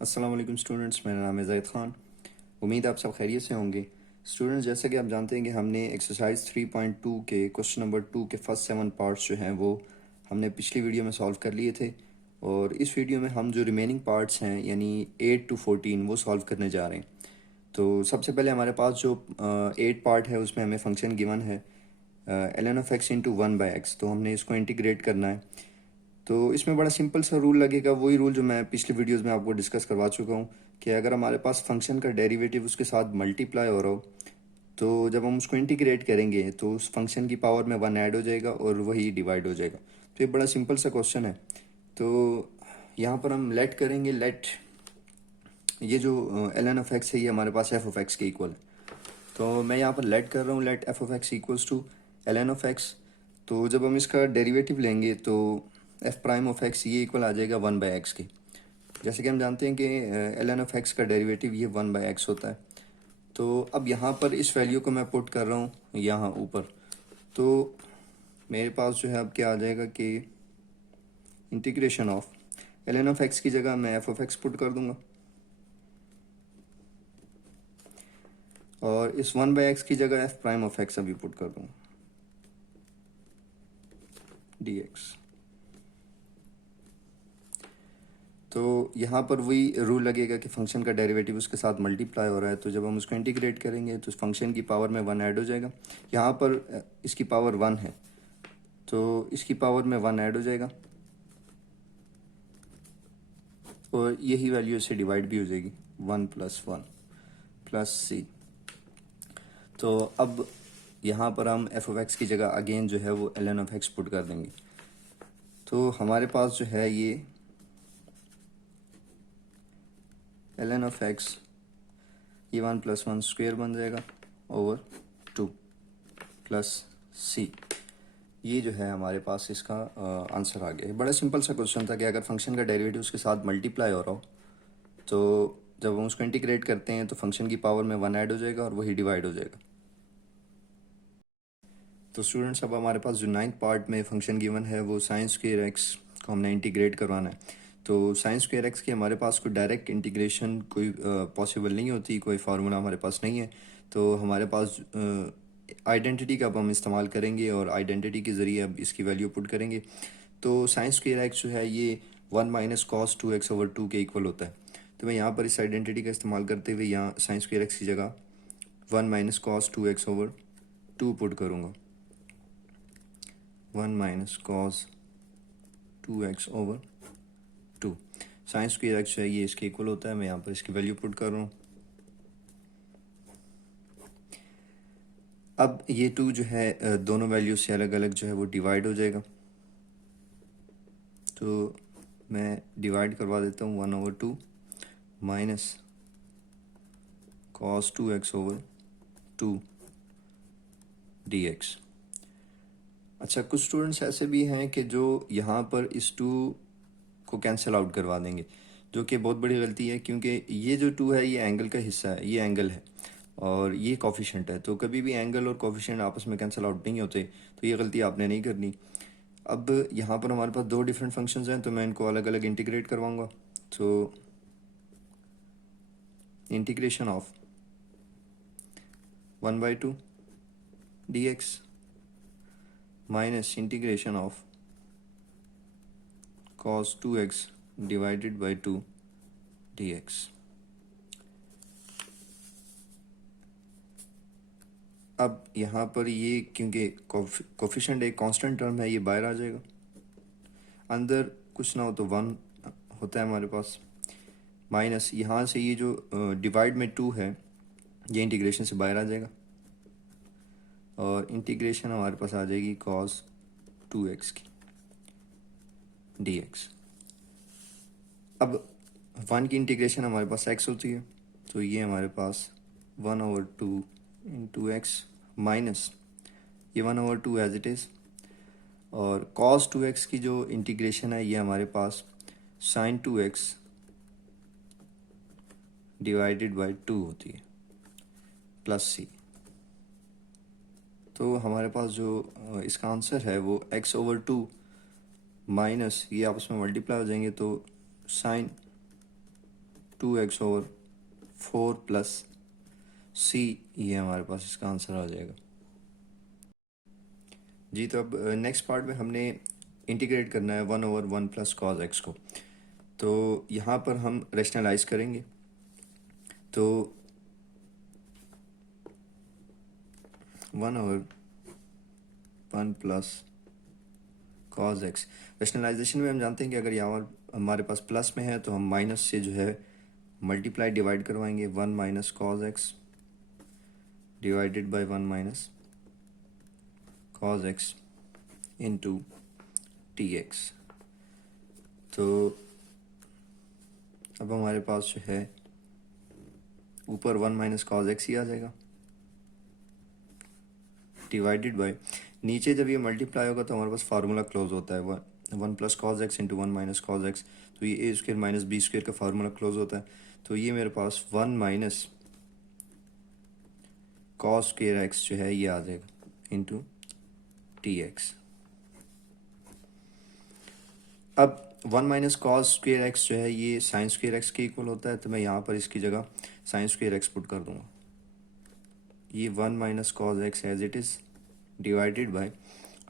अस्सलाम वालेकुम स्टूडेंट्स, मेरा नाम है ज़ैद ख़ान। उम्मीद आप सब खैरियत से होंगे। स्टूडेंट्स, जैसा कि आप जानते हैं कि हमने एक्सरसाइज 3.2 के क्वेश्चन नंबर 2 के फर्स्ट 7 पार्ट्स जो हैं वो हमने पिछली वीडियो में सॉल्व कर लिए थे। और इस वीडियो में हम जो रिमेनिंग पार्ट्स हैं यानी 8 to 14 वो सॉल्व करने जा रहे हैं। तो सबसे पहले हमारे पास जो 8 पार्ट है उसमें हमें फंक्शन गिवन है ln of x into 1/x। तो हमने इसको इंटीग्रेट करना है। तो इसमें बड़ा सिंपल सा रूल लगेगा, वही रूल जो मैं पिछले वीडियोस में आपको डिस्कस करवा चुका हूँ कि अगर हमारे पास फंक्शन का डेरिवेटिव उसके साथ मल्टीप्लाई हो रहा हो तो जब हम उसको इंटीग्रेट करेंगे तो उस फंक्शन की पावर में 1 ऐड हो जाएगा और वही डिवाइड हो जाएगा। तो ये बड़ा सिंपल सा क्वेश्चन है। तो यहाँ पर हम लेट करेंगे, लेट ये जो ln ऑफ एक्स है ये हमारे पास f ऑफ एक्स के इक्वल है। तो मैं यहाँ पर लेट कर रहा हूँ, let f of x equals to ln of x. तो जब हम इसका डेरिवेटिव लेंगे तो f प्राइम ऑफ एक्स ये इक्वल आ जाएगा 1/x के। जैसे कि हम जानते हैं कि ln ऑफ एक्स का डेरिवेटिव ये 1/x होता है। तो अब यहाँ पर इस वैल्यू को मैं पुट कर रहा हूँ यहाँ ऊपर। तो मेरे पास जो है अब क्या आ जाएगा कि integration of ln of x की जगह मैं f ऑफ एक्स पुट कर दूंगा और इस 1/x की जगह f प्राइम ऑफ एक्स अभी पुट कर दूंगा dx। तो यहाँ पर वही रूल लगेगा कि फंक्शन का डेरिवेटिव उसके साथ मल्टीप्लाई हो रहा है, तो जब हम उसको इंटीग्रेट करेंगे तो फंक्शन की पावर में 1 ऐड हो जाएगा। यहाँ पर इसकी पावर 1 है तो इसकी पावर में 1 ऐड हो जाएगा और यही वैल्यू इससे डिवाइड भी हो जाएगी 1 + 1 + c। तो अब यहाँ पर हम f ऑफ एक्स की जगह अगेन जो है वो ln ऑफ एक्स पुट कर देंगे। तो हमारे पास जो है ये ln ऑफ एक्स ये 1 + 1 स्क्वेयर बन जाएगा ओवर 2 + c। ये जो है हमारे पास इसका आंसर आ गया है। बड़ा सिंपल सा क्वेश्चन था कि अगर फंक्शन का डेरिवेटिव उसके साथ मल्टीप्लाई हो रहा हो तो जब हम उसको इंटीग्रेट करते हैं तो फंक्शन की पावर में 1 ऐड हो जाएगा और वही डिवाइड हो जाएगा। तो स्टूडेंट्स, अब हमारे पास जो 9th पार्ट में फंक्शन गिवन है वो साइंस स्क्वायर एक्स को हमने इंटीग्रेट करवाना है। तो साइंस स्क्वायर एक्स की हमारे पास कोई डायरेक्ट इंटीग्रेशन कोई पॉसिबल नहीं होती, कोई फार्मूला हमारे पास नहीं है। तो हमारे पास आइडेंटिटी का अब हम इस्तेमाल करेंगे और आइडेंटिटी के ज़रिए अब इसकी वैल्यू पुट करेंगे। तो साइंस स्क्वायर एक्स जो है ये 1 - cos 2x/2 के इक्वल होता है। तो मैं यहाँ पर इस आइडेंटिटी का इस्तेमाल करते हुए यहाँ साइंस स्क्वायर एक्स की जगह 1 - cos 2x/2 पुट करूँगा। 1 - cos 2x/2 science square x है ये इसके इक्वल होता है। मैं यहाँ पर इसकी वैल्यू पुट कर रहा हूँ। अब ये 2 जो है दोनों वैल्यू से अलग अलग जो है वो डिवाइड हो जाएगा। तो मैं डिवाइड करवा देता हूँ 1/2 माइनस cos 2x/2 dx। अच्छा, कुछ स्टूडेंट्स ऐसे भी हैं कि जो यहाँ पर इस 2 को कैंसिल आउट करवा देंगे, जो कि बहुत बड़ी गलती है क्योंकि ये जो 2 है ये एंगल का हिस्सा है, ये एंगल है और ये कोफिशिएंट है। तो कभी भी एंगल और कोफिशिएंट आपस में कैंसिल आउट नहीं होते, तो ये गलती आपने नहीं करनी। अब यहाँ पर हमारे पास 2 डिफरेंट फंक्शंस हैं तो मैं इनको अलग अलग इंटीग्रेट करवाऊँगा। तो integration of 1/2 dx minus integration of cos 2x divided by 2 dx। अब यहाँ पर ये क्योंकि कोफिशिएंट एक कांस्टेंट टर्म है ये बाहर आ जाएगा, अंदर कुछ ना हो तो 1 होता है हमारे पास, माइनस यहाँ से ये जो डिवाइड में 2 है ये इंटीग्रेशन से बाहर आ जाएगा और इंटीग्रेशन हमारे पास आ जाएगी cos 2x की dx। अब 1 की इंटीग्रेशन हमारे पास x होती है तो ये हमारे पास 1/2 इंटू एक्स माइनस ये 1/2 एज इट इज़ और cos 2x की जो इंटीग्रेशन है ये हमारे पास sin 2x डिवाइडेड बाई 2 होती है प्लस c। तो हमारे पास जो इसका आंसर है वो x/2 माइनस ये आपस में मल्टीप्लाई हो जाएंगे तो sin 2x ओवर 4 प्लस सी, ये हमारे पास इसका आंसर आ जाएगा जी। तो अब नेक्स्ट पार्ट में हमने इंटीग्रेट करना है 1 ओवर 1 प्लस कॉज एक्स को। तो यहाँ पर हम रेशनलाइज करेंगे। तो 1 over 1 plus cos x, rationalisation में हम जानते हैं कि अगर यहाँ हमारे पास प्लस में है तो हम माइनस से जो है मल्टीप्लाई डिवाइड करवाएंगे। 1 minus cos x divided by 1 minus cos x into T x. तो अब हमारे पास जो है ऊपर 1 माइनस कॉज एक्स ही आ जाएगा डिवाइडेड बाय, नीचे जब ये मल्टीप्लाई होगा तो हमारे पास फार्मूला क्लोज होता है 1 plus cos x into 1 minus cos x. तो ये ए स्क्वायर माइनस बी स्क्वायर का फार्मूला क्लोज होता है। तो ये मेरे पास 1 माइनस कॉस स्क्वायर एक्स जो है ये आ जाएगा इंटू टी एक्स। अब 1 माइनस कॉस स्क्वायर एक्स जो है ये साइन स्क्वायर एक्स के इक्वल होता है, तो मैं यहाँ पर इसकी जगह साइन स्क्वायर एक्स पुट कर दूंगा। ये 1 minus cos x as it is divided by,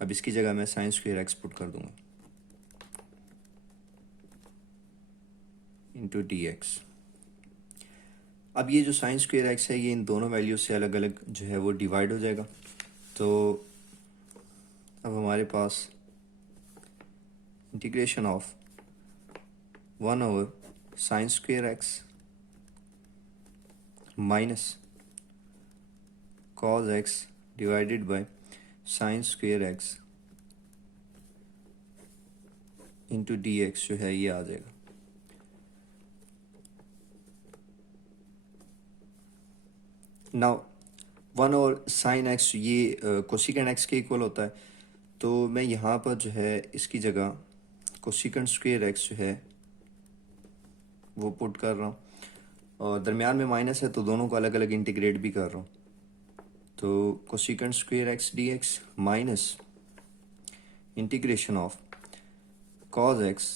अब इसकी जगह मैं साइन स्क्वायर एक्स पुट कर दूंगा इंटू डी एक्स। अब ये जो साइन स्क्वायर एक्स है ये इन दोनों वैल्यू से अलग अलग जो है वो डिवाइड हो जाएगा। तो अब हमारे पास integration of 1 over sine square x minus cos x divided by sine square x into d x जो है ये आ जाएगा। नाउ 1 ओवर साइन एक्स ये कोसिकेंड एक्स के इक्वल होता है, तो मैं यहाँ पर जो है इसकी जगह कोसिकेंड स्क्वायर एक्स जो है वो पुट कर रहा हूँ, और दरमियान में माइनस है तो दोनों को अलग अलग इंटीग्रेट भी कर रहा हूँ। तो cosecant square x d x minus integration of cause x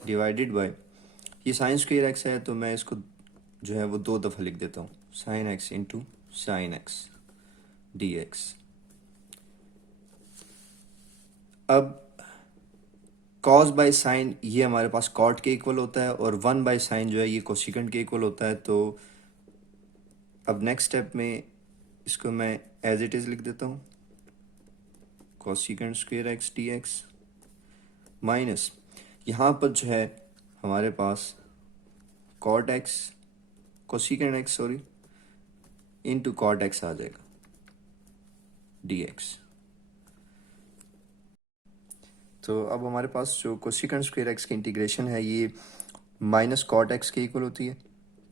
divided bye, ये साइन स्क्वायर एक्स है तो मैं इसको जो है वो 2 दफ़ा लिख देता हूँ, sine x into sine x d x. अब कॉस बाय साइन ये हमारे पास कॉट के इक्वल होता है, और 1 बाय साइन जो है ये कोसिकेंड के इक्वल होता है। तो अब नेक्स्ट स्टेप में इसको मैं एज इट इज़ लिख देता हूँ, cosecant square x d x minus यहाँ पर जो है हमारे पास cot x cosecant x sorry into cot x आ जाएगा डी एक्स। तो अब हमारे पास जो कोसिकेंड स्क्वायर एक्स की इंटीग्रेशन है ये माइनस कॉट एक्स के इक्वल होती है।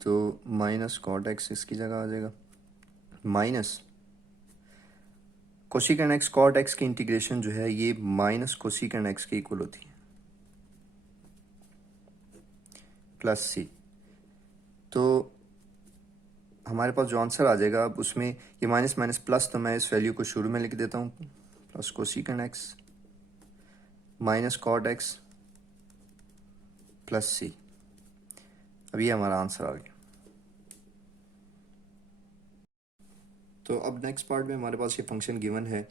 तो माइनस कॉट एक्स इसकी जगह आ जाएगा minus cosecant x cot x की इंटीग्रेशन जो है ये माइनस कोसिकेंड एक्स के इक्वल होती है प्लस सी। तो हमारे पास जो आंसर आ जाएगा अब उसमें ये माइनस माइनस प्लस, तो मैं इस वैल्यू को शुरू में लिख देता हूँ, plus cosecant x minus cot x plus c. अब ये हमारा आंसर आ गया। तो अब नेक्स्ट पार्ट में हमारे पास ये फंक्शन गिवन है,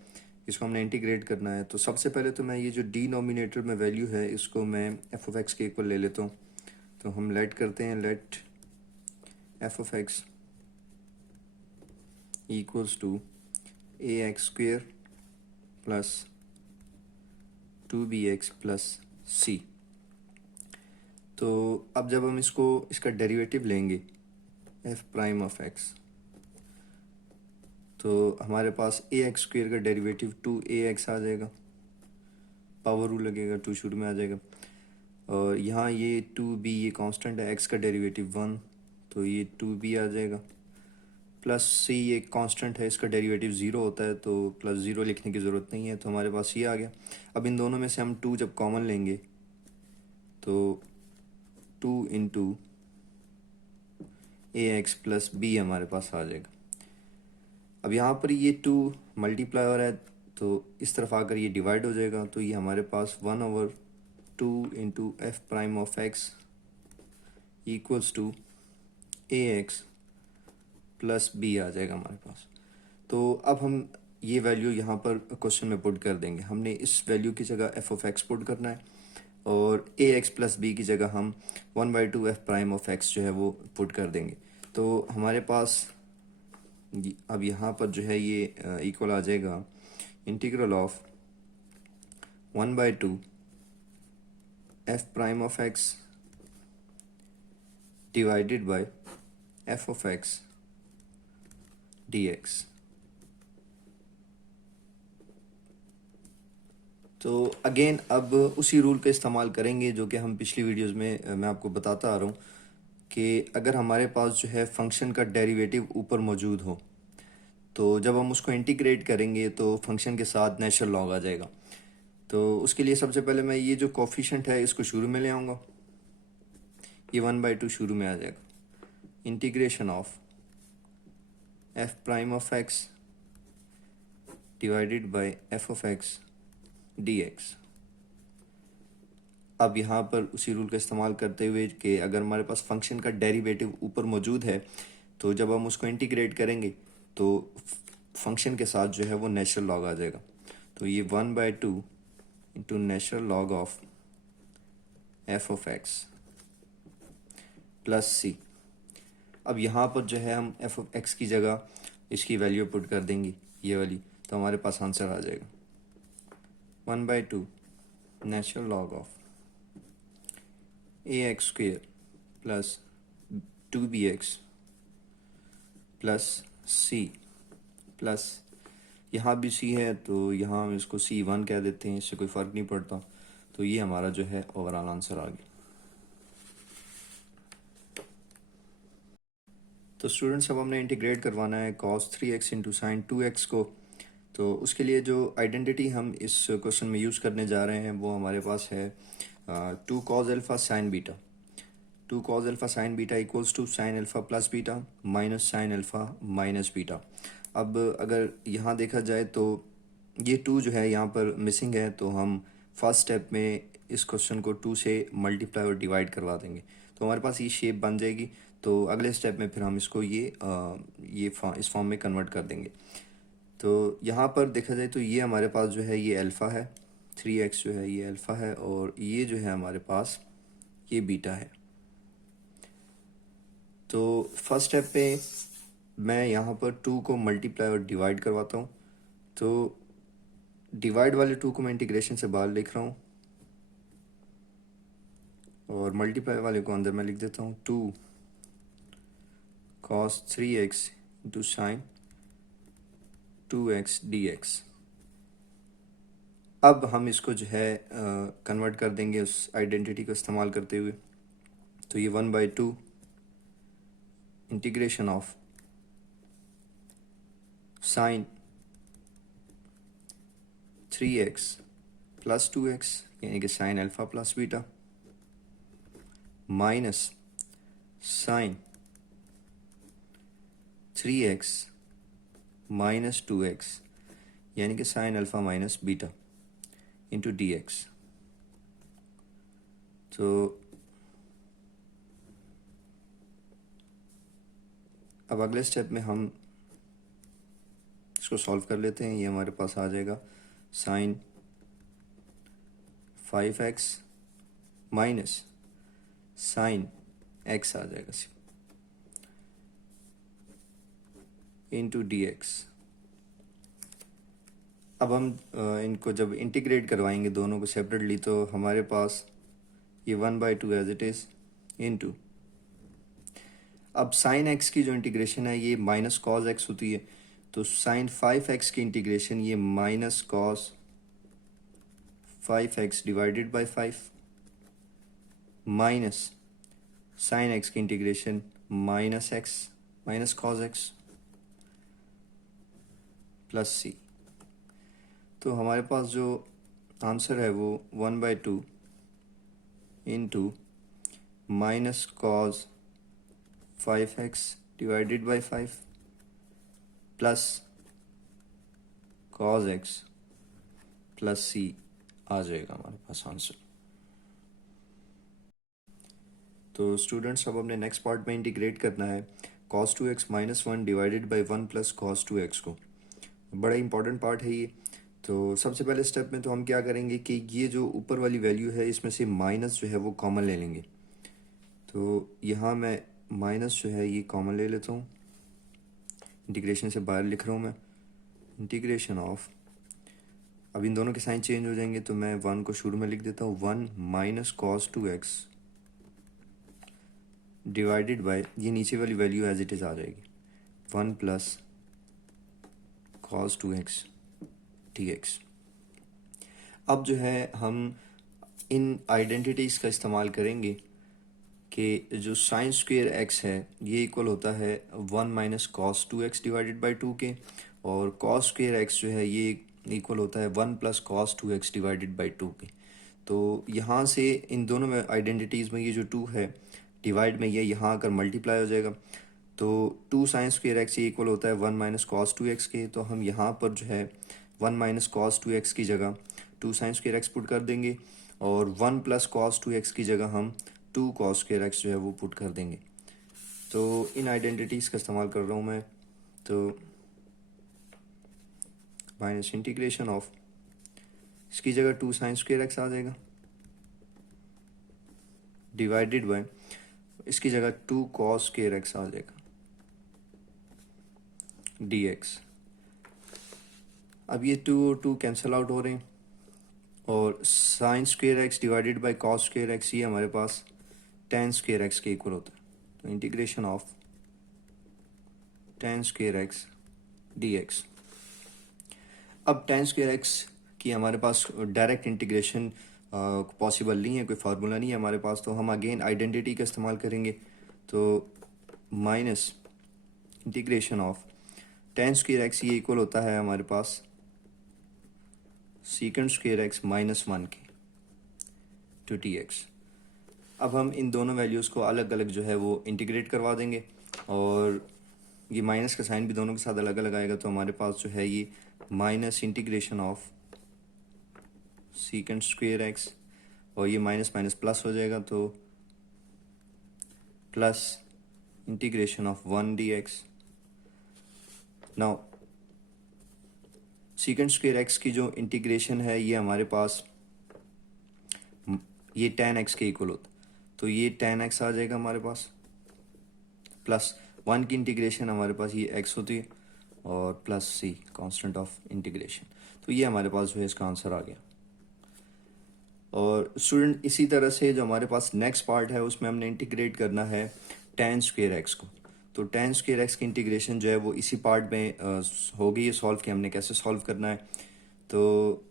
इसको हमने इंटीग्रेट करना है। तो सबसे पहले तो मैं ये जो डिनोमिनेटर में वैल्यू है इसको मैं एफ ऑफ एक्स के इक्वल ले लेता हूँ। तो हम लेट करते हैं, let f of x equals to a x square plus 2bx plus c. तो अब जब हम इसका डेरिवेटिव लेंगे एफ प्राइम ऑफ एक्स, तो हमारे पास ए एक्स स्क्वेयर का डेरिवेटिव 2ax आ जाएगा, पावर रूल लगेगा, 2 शुरू में आ जाएगा, और यहाँ ये 2b ये कांस्टेंट है, x का डेरिवेटिव 1 तो ये 2b आ जाएगा, प्लस सी ये कांस्टेंट है इसका डेरिवेटिव 0 होता है तो प्लस 0 लिखने की ज़रूरत नहीं है, तो हमारे पास ये आ गया। अब इन दोनों में से हम 2 जब कॉमन लेंगे तो 2 इंटू ए एक्स प्लस बी हमारे पास आ जाएगा। अब यहाँ पर ये 2 मल्टीप्लाई हो रहा है तो इस तरफ आकर ये डिवाइड हो जाएगा, तो ये हमारे पास 1/2 into f prime of x equals to a x plus b आ जाएगा हमारे पास। तो अब हम ये वैल्यू यहाँ पर क्वेश्चन में पुट कर देंगे। हमने इस वैल्यू की जगह एफ ऑफ एक्स पुट करना है और ए एक्स प्लस बी की जगह हम 1/2 एफ प्राइम ऑफ एक्स जो है वो पुट कर देंगे। तो हमारे पास अब यहाँ पर जो है ये इक्वल आ जाएगा integral of 1/2 F prime of x divided bye F of x d x. तो अगेन अब उसी रूल का इस्तेमाल करेंगे जो कि हम पिछली वीडियोस में मैं आपको बताता आ रहा हूँ कि अगर हमारे पास जो है फंक्शन का डेरिवेटिव ऊपर मौजूद हो तो जब हम उसको इंटीग्रेट करेंगे तो फंक्शन के साथ नेचुरल लॉग आ जाएगा। तो उसके लिए सबसे पहले मैं ये जो कोफिशिएंट है इसको शुरू में ले आऊँगा, ये 1/2 शुरू में आ जाएगा। Integration of F prime of x divided bye F of x d x. अब यहाँ पर उसी रूल का इस्तेमाल करते हुए कि अगर हमारे पास फंक्शन का डेरिवेटिव ऊपर मौजूद है तो जब हम उसको इंटीग्रेट करेंगे तो फंक्शन के साथ जो है वो नेचुरल लॉग आ जाएगा। तो ये 1/2 into natural log of f of x plus c. अब यहाँ पर जो है हम एफ ऑफ एक्स की जगह इसकी वैल्यू पुट कर देंगे ये वाली, तो हमारे पास आंसर आ जाएगा 1/2 natural log of a x square plus 2bx plus c plus यहाँ भी सी है तो यहाँ हम इसको C1 कह देते हैं, इससे कोई फ़र्क नहीं पड़ता। तो ये हमारा जो है ओवरऑल आंसर आ गया। तो स्टूडेंट्स अब हमने इंटीग्रेट करवाना है cos 3x into sine 2x को। तो उसके लिए जो आइडेंटिटी हम इस क्वेश्चन में यूज़ करने जा रहे हैं वो हमारे पास है 2 cos alpha sine beta. 2 cos alpha sine beta equals to sine alpha plus beta minus sine alpha minus beta. अब अगर यहाँ देखा जाए तो ये 2 जो है यहाँ पर मिसिंग है, तो हम फर्स्ट स्टेप में इस क्वेश्चन को 2 से मल्टीप्लाई और डिवाइड करवा देंगे तो हमारे पास ये शेप बन जाएगी। तो अगले स्टेप में फिर हम इसको इस फॉर्म में कन्वर्ट कर देंगे। तो यहाँ पर देखा जाए तो ये हमारे पास जो है ये अल्फ़ा है, 3x जो है ये अल्फ़ा है और ये जो है हमारे पास ये बीटा है। तो फर्स्ट स्टेप पे मैं यहाँ पर 2 को मल्टीप्लाई और डिवाइड करवाता हूँ। तो डिवाइड वाले 2 को मैं इंटीग्रेशन से बाहर लिख रहा हूँ और मल्टीप्लाई वाले को अंदर मैं लिख देता हूँ 2 cos 3x into sine 2x dx। अब हम इसको जो है कन्वर्ट कर देंगे उस आइडेंटिटी को इस्तेमाल करते हुए। तो ये 1/2 integration of sine 3x plus 2x यानी कि sine alpha plus beta minus sine 3x minus 2x यानी कि sine alpha minus beta into dx। तो अब अगले स्टेप में हम इसको सॉल्व कर लेते हैं। ये हमारे पास आ जाएगा sine 5x minus sine x आ जाएगा इंटू dx। अब हम इनको जब इंटीग्रेट करवाएंगे दोनों को सेपरेटली तो हमारे पास ये 1/2 एज इट इज़ इंटू, अब साइन एक्स की जो इंटीग्रेशन है ये माइनस कॉज एक्स होती है, तो साइन 5x की इंटीग्रेशन ये minus cos 5x divided by 5 minus sine x की integration minus x minus cos x plus c. तो हमारे पास जो आंसर है वो 1/2 into minus cos 5x divided by 5 plus cos x plus c आ जाएगा हमारे पास आंसर। तो स्टूडेंट्स अब हमने नेक्स्ट पार्ट में इंटीग्रेट करना है cos 2x minus 1 divided by 1 plus cos 2x को। बड़ा इंपॉर्टेंट पार्ट है ये। तो सबसे पहले स्टेप में तो हम क्या करेंगे कि ये जो ऊपर वाली वैल्यू है इसमें से माइनस जो है वो कॉमन ले लेंगे। तो यहाँ मैं माइनस जो है ये कॉमन ले लेता हूँ, इंटीग्रेशन से बाहर लिख रहा हूँ मैं, इंटीग्रेशन ऑफ, अब इन दोनों के साइन चेंज हो जाएंगे तो मैं 1 को शुरू में लिख देता हूँ, 1 minus cos 2x divided by, ये नीचे वाली वैल्यू एज इट इज़ आ जाएगी, 1 प्लस कॉस 2x dx। अब जो है हम इन आइडेंटिटीज़ का इस्तेमाल करेंगे कि जो साइन स्क्वेयर एक्स है ये इक्वल होता है 1 minus cos 2x divided by 2 के, और कॉस स्क्वेयर एक्स जो है ये इक्वल होता है 1 plus cos 2x divided by 2 के। तो यहाँ से इन दोनों में आइडेंटिटीज़ में ये जो 2 है डिवाइड में ये यहाँ आकर मल्टीप्लाई हो जाएगा। तो 2 साइन स्क्वेयर एक्स ये इक्वल होता है 1 माइनस कॉस 2x के। तो हम यहाँ पर जो है 1 माइनस कॉस 2x की जगह 2 साइन स्क्वेयर एक्स पुट कर देंगे, और 1 प्लस कॉस 2x की जगह हम 2 कॉस स्क्वेयर एक्स जो है वो पुट कर देंगे। तो इन आइडेंटिटीज़ का इस्तेमाल कर रहा हूँ मैं। तो माइनस इंटीग्रेशन ऑफ, इसकी जगह 2 साइन स्क्वेयर एक्स आ जाएगा डिवाइडेड बाय, इसकी जगह 2 कॉस स्क्वेयर एक्स आ जाएगा dx। अब ये 2 और 2 कैंसिल आउट हो रहे हैं, और sine square x divided by cos square x ये हमारे पास टेन स्क्वेयर एक्स के इक्वल होता है। तो integration of ten square x dx। अब टेन स्क्वेयर एक्स की हमारे पास डायरेक्ट इंटीग्रेशन पॉसिबल नहीं है, कोई फार्मूला नहीं है हमारे पास, तो हम अगेन आइडेंटिटी का इस्तेमाल करेंगे। तो minus integration of ten square x ये इक्वल होता है हमारे पास सीकेंड स्क्वेयर एक्स माइनस 1 के टू dx। अब हम इन दोनों वैल्यूज़ को अलग अलग जो है वो इंटीग्रेट करवा देंगे, और ये माइनस का साइन भी दोनों के साथ अलग अलग आएगा। तो हमारे पास जो है ये minus integration of secant square x, और ये माइनस माइनस प्लस हो जाएगा, तो plus integration of 1 dx। Now secant square x की जो इंटीग्रेशन है ये हमारे पास ये tan x के इक्वल होता, तो ये tan x आ जाएगा हमारे पास, प्लस 1 की इंटीग्रेशन हमारे पास ये x होती है, और plus c constant of integration. तो ये हमारे पास जो है इसका आंसर आ गया। और स्टूडेंट इसी तरह से जो हमारे पास नेक्स्ट पार्ट है उसमें हमने इंटीग्रेट करना है tan स्क्वेयर एक्स को। तो tan स्क्वेयर एक्स की इंटीग्रेशन जो है वो इसी पार्ट में हो गई है सॉल्व, कि हमने कैसे सॉल्व करना है। तो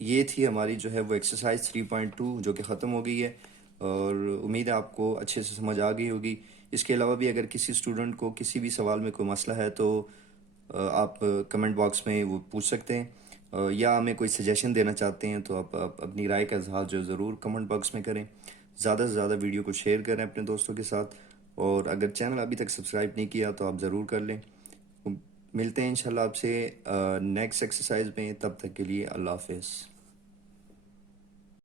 ये थी हमारी जो है वो एक्सरसाइज 3.2 जो कि ख़त्म हो गई है, और उम्मीद है आपको अच्छे से समझ आ गई होगी। इसके अलावा भी अगर किसी स्टूडेंट को किसी भी सवाल में कोई मसला है तो आप कमेंट बॉक्स में वो पूछ सकते हैं, या हमें कोई सजेशन देना चाहते हैं तो आप अपनी राय का इजहार जो ज़रूर कमेंट बॉक्स में करें। ज़्यादा से ज़्यादा वीडियो को शेयर करें अपने दोस्तों के साथ, और अगर चैनल अभी तक सब्सक्राइब नहीं किया तो आप ज़रूर कर लें। मिलते हैं इंशाल्लाह आपसे नेक्स्ट एक्सरसाइज में, तब तक के लिए अल्लाह हाफिज़।